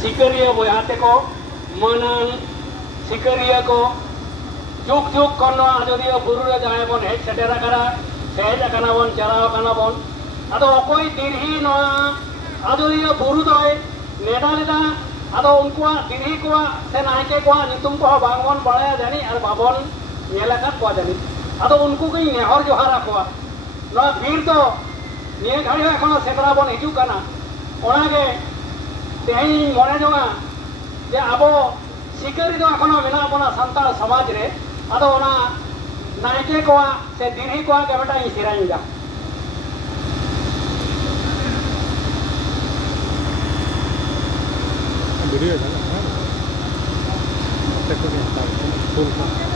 सिकरिया बयाते को मनन सिकरिया को जुग जुग खन आजोदिया बुरु रे जाय बन हेज सेटेरा करा सेज अकना बन चलाव कना बन अदो अकोई तिरही न आजोदिया बुरु दोय नेडा लेदा अदो उनको तिरही को से नायके को नितुम को बांगवन बड़ाया जानी और बाबन नेलाकात को जानी अदो उनको कई नेहर जोहारा को न भीड़ तो निये घड़ी एखोनो सेतरा बन हिजू कना ओनागे तेहन मने जोगा जे आबो सिकरी दो एखोनो मेना बना सान्ताल समाज रे अदो ओना नायके को से तिरही को के बेटा ई सिराइंगा वीडियो है ना देखो क्या फुल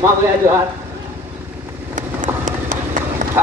Maaf ya Johan.